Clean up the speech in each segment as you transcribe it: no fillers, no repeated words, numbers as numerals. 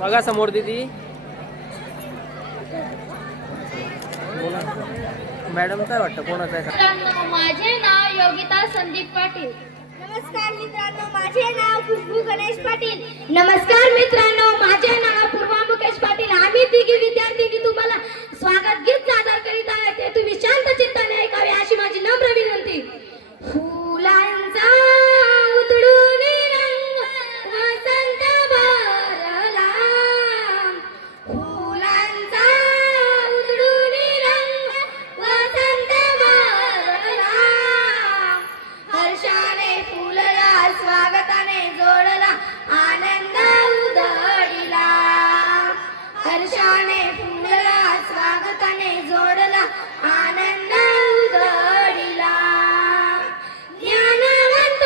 बघा समोर दीदी मॅडम काय वाटतं कोणाचं आहे का? माझे नाव योगिता संदीप पाटील. नमस्कार मित्रांनो, माझे नाव खुशबू गणेश पाटील. नमस्कार मित्रांनो, माझे नाव पूर्वा मुकेश पाटील. आम्ही तिघी विद्यार्थी तुम्हाला स्वागत गीत सादर करीत आहे, ते तुम्ही शांत चित्ताने ऐकावे अशी माझी नम्र विनंती. फुलांचा उधळून रंग वसंत भरला, फुलांचा उधळून रंग वसंत भरला, हर्षाने फुलला स्वागताने जोडला आनंद उधळला, हर्षाने फुलला स्वागताने जोडला आनंद उधळला. ज्ञानवंत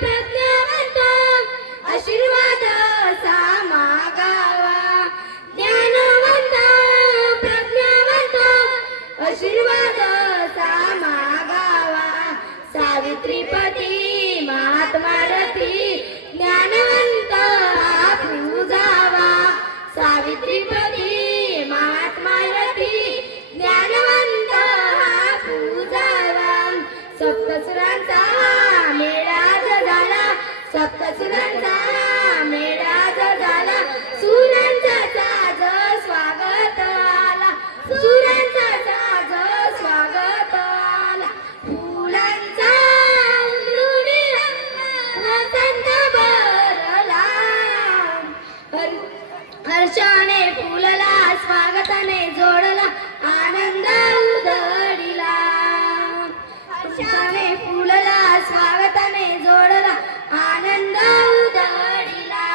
प्रज्ञावंत आशीर्वाद सामागावा, ज्ञानवंत प्रज्ञावंत आशीर्वाद सामागावा, सावित्रीपती महात्मा रथी ज्ञानवंत हा पूजावा, सावित्रीपती महात्मा रथी ज्ञानवंत हा पूजावा. सप्तसुरांचा मेळाच झाला, सप्तसुरांचा मेळाच झाला, सुरांचा साज स्वागत आला, सुरांचा साज स्वागत आला. फुलांचा उधळून रंग वसंत भरला, हर्षाने फुलला स्वागताने जोडला आनंद उधळला, हर्षाने फुलला स्वागताने जोडला आनंद उधळला.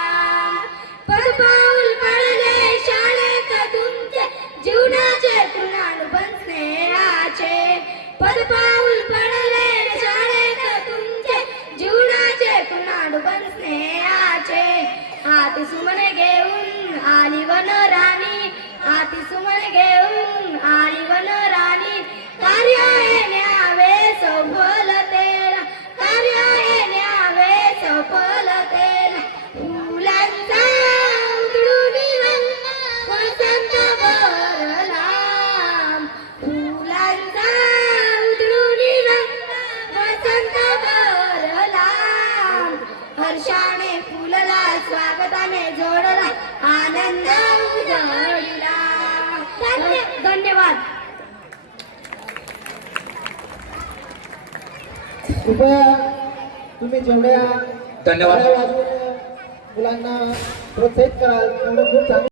पदपाऊल पडले शाळेत तुमचे जीवनाचे तृणानुबंध स्नेहाचे, पदपाऊल पडले शाळेत तुमचे जीवनाचे तृणानुबंध स्नेहाचे. हाती सुमने घेऊन आली वनराणी, हाती सुमने घेऊन आली वनराणी, कार्य हे न्यावे सफलतेला, कार्य हे न्यावे सफलतेला. फुलांचा उधळून रंग वसंत भरला, फुलांचा उधळून रंग वसंत भरला, हर्षाने फुलला स्वागताने जोडला आनंद उधळला. धन्यवाद. कृपया तुम्ही जेवढ्या धन्यवाद. मुलांना प्रोत्साहित कराल तेवढं खूप चांगलं.